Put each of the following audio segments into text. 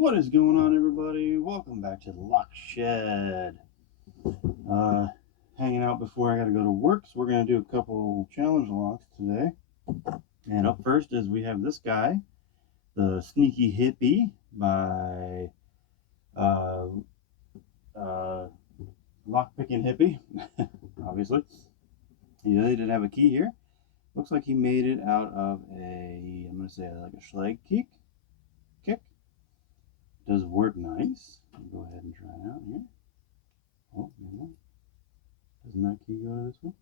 What is going on, everybody? Welcome back to the Lock Shed. Hanging out before I gotta go to work, so we're gonna do a couple challenge locks today. And up first is we have this guy, the Sneaky Hippie by Lock Picking Hippie, obviously. He did have a key here. Looks like he made it out of I'm gonna say like a schlag kick. Does work nice. Go ahead and try it out here. Oh, yeah. Doesn't that key go to this one?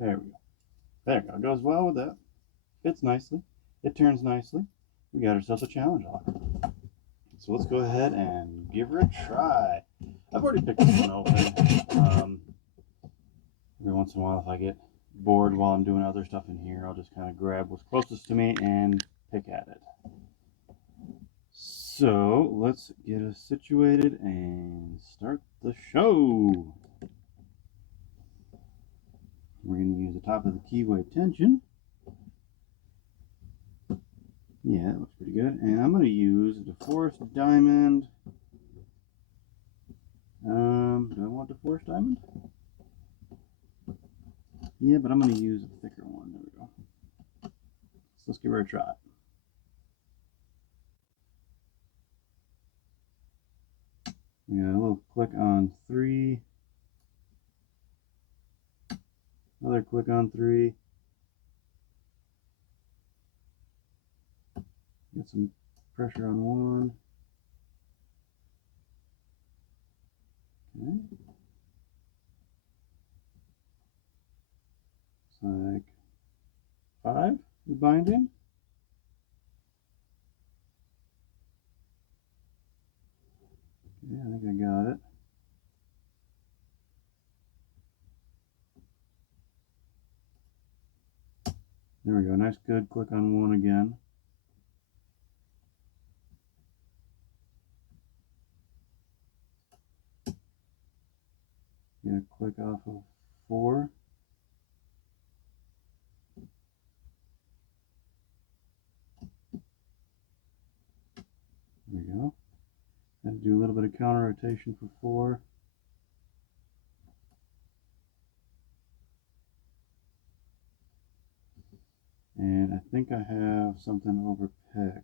There we go. There we go. It goes well with that. Fits nicely. It turns nicely. We got ourselves a challenge lock. So let's go ahead and give her a try. I've already picked this one open. Every once in a while, if I get bored while I'm doing other stuff in here, I'll just kind of grab what's closest to me and pick at it. So let's get us situated and start the show. We're going to use the top of the keyway tension. Yeah, that looks pretty good. And I'm going to use the DeForest diamond. Do I want DeForest diamond? Yeah, but I'm going to use a thicker one. There we go. So let's give her a try. We got a little click on 3. Another click on 3. Get some pressure on 1. Okay. It's like 5 is binding. Yeah, I think I got it. There we go. Nice, good. Click on 1 again. Yeah, click off of 4. There we go. And do a little bit of counter rotation for 4. And I think I have something overpicked.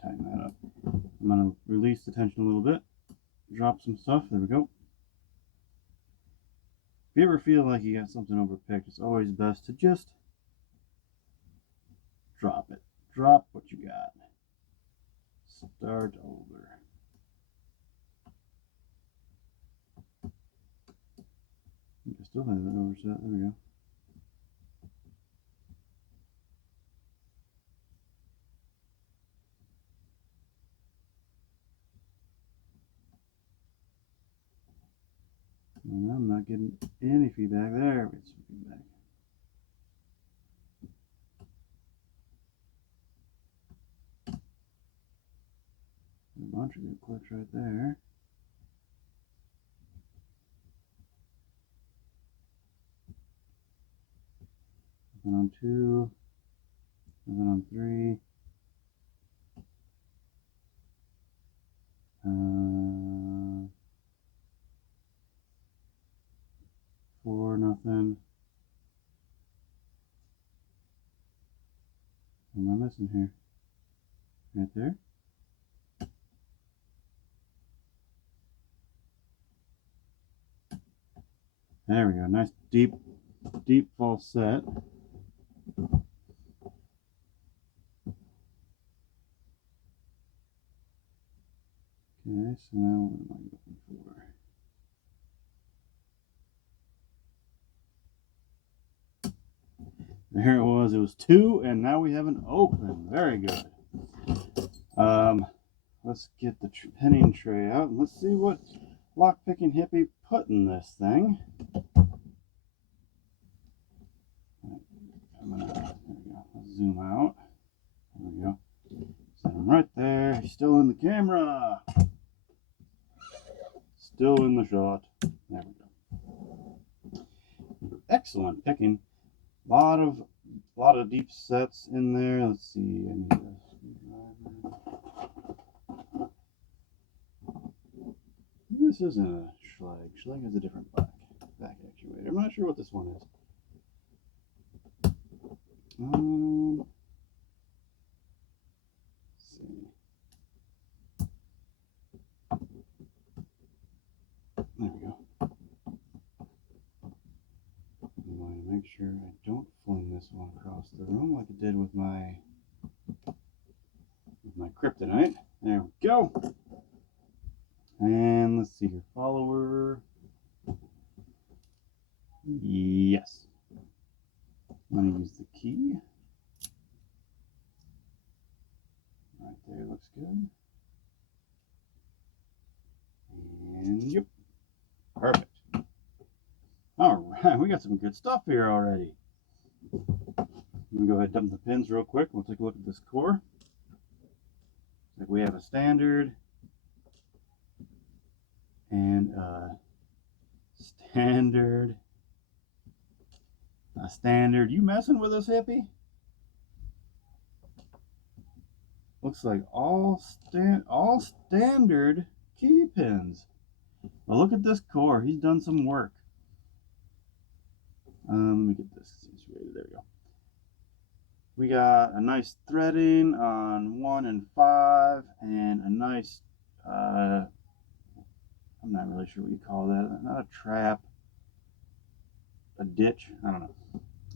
Tighten that up. I'm going to release the tension a little bit. Drop some stuff. There we go. If you ever feel like you got something overpicked, it's always best to just drop it. Drop what you got. Start over. I still have it overset. There we go. Well, I'm not getting any feedback there. We get some feedback. A bunch of good clicks right there. Nothing on 2. Nothing on 3. 4, nothing. What am I missing here? Right there. There we go. Nice deep false set. Okay, so now what am I looking for? There it was. It was 2, and now we have an open. Very good. Let's get the penning tray out, and let's see what Lock Picking Hippie put in this thing. There we go. Let's zoom out. There we go. Set him right there. He's still in the camera. Still in the shot. There we go. excellent picking. Lot of deep sets in there. Let's see. I need a screwdriver. This isn't a Schlag. Schlag has a different back actuator. I'm not sure what this one is. Let's see. There we go. I'm going to make sure I don't fling this one across the room like it did with my kryptonite. There we go. And let's see your follower. Yes. I'm going to use the key. Right there, looks good. And yep. Perfect. Alright, we got some good stuff here already. I'm going to go ahead and dump the pins real quick. We'll take a look at this core. Like we have a standard and a standard. You messing with us, hippie? Looks like all standard key pins. Well, look at this core. He's done some work. Let me get this situated. There we go. We got a nice threading on 1 and 5, and a nice, I'm not really sure what you call that. Not a trap, a ditch. I don't know.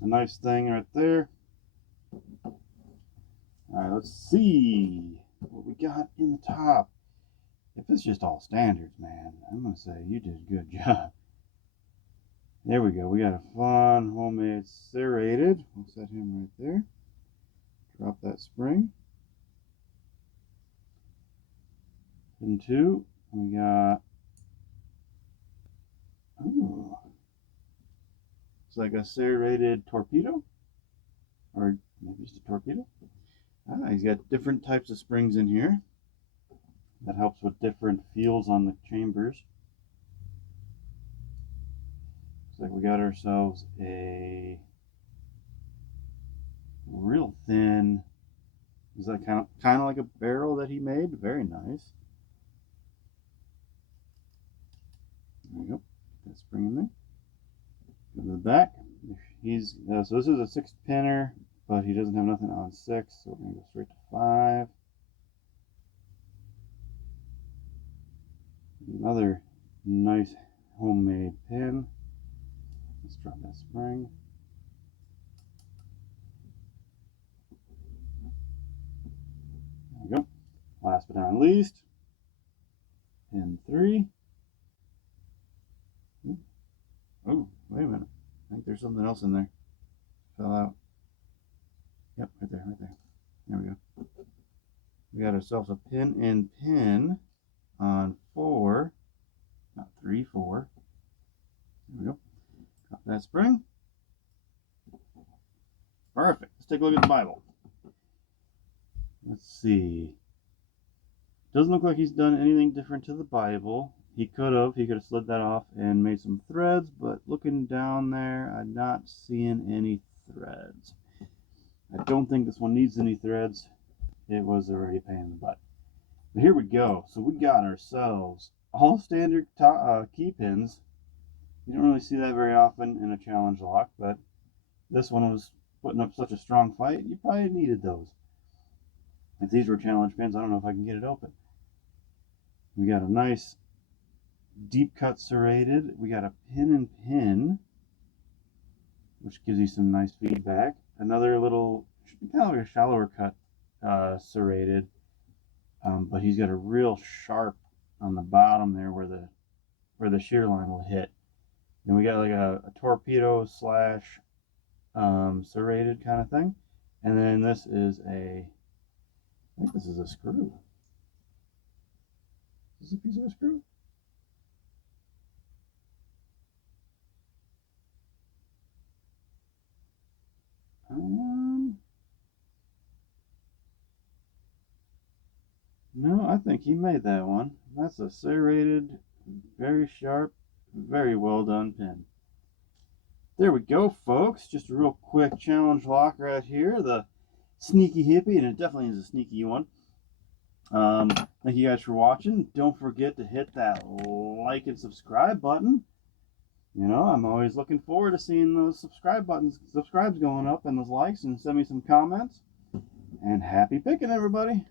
A nice thing right there. All right, let's see what we got in the top. If it's just all standards, man, I'm going to say you did a good job. There we go. We got a fun homemade serrated. We'll set him right there. Drop that spring. Pin 2. We got, ooh, it's like a serrated torpedo. Or maybe just a torpedo. Ah, he's got different types of springs in here. That helps with different feels on the chambers. Looks like we got ourselves a real thin, is that kind of like a barrel that he made? Very nice. There we go. That spring in there. Go to the back. He's so this is a 6 pinner, but he doesn't have nothing on 6, so we're gonna go straight to 5. Another nice homemade pin. Let's drop that spring. There we go. Last but not least, pin 3. Oh, wait a minute. I think there's something else in there. Fell out. Yep, right there, right there. There we go. We got ourselves a pin in pin on 4, not 3, 4. There we go. Drop that spring. Perfect. Let's take a look at the Bible. Let's see. Doesn't look like he's done anything different to the Bible. He could have slid that off and made some threads, but looking down there, I'm not seeing any threads. I don't think this one needs any threads. It was already a pain in the butt. But here we go. So we got ourselves all standard key pins. You don't really see that very often in a challenge lock, but this one was putting up such a strong fight, you probably needed those. If these were challenge pins, I don't know if I can get it open. We got a nice deep cut serrated. We got a pin and pin, which gives you some nice feedback. Another little, kind of like a shallower cut serrated, but he's got a real sharp on the bottom there where the shear line will hit. Then we got like a torpedo slash serrated kind of thing, and then this is I think this is a screw. Is this a piece of a screw? No, I think he made that one. That's a serrated, very sharp, very well done pin. There we go, folks. Just a real quick challenge lock right here. The Sneaky Hippie, and it definitely is a sneaky one. Thank you guys for watching. Don't forget to hit that like and subscribe button. You know, I'm always looking forward to seeing those subscribes going up and those likes, and send me some comments. And happy picking, everybody.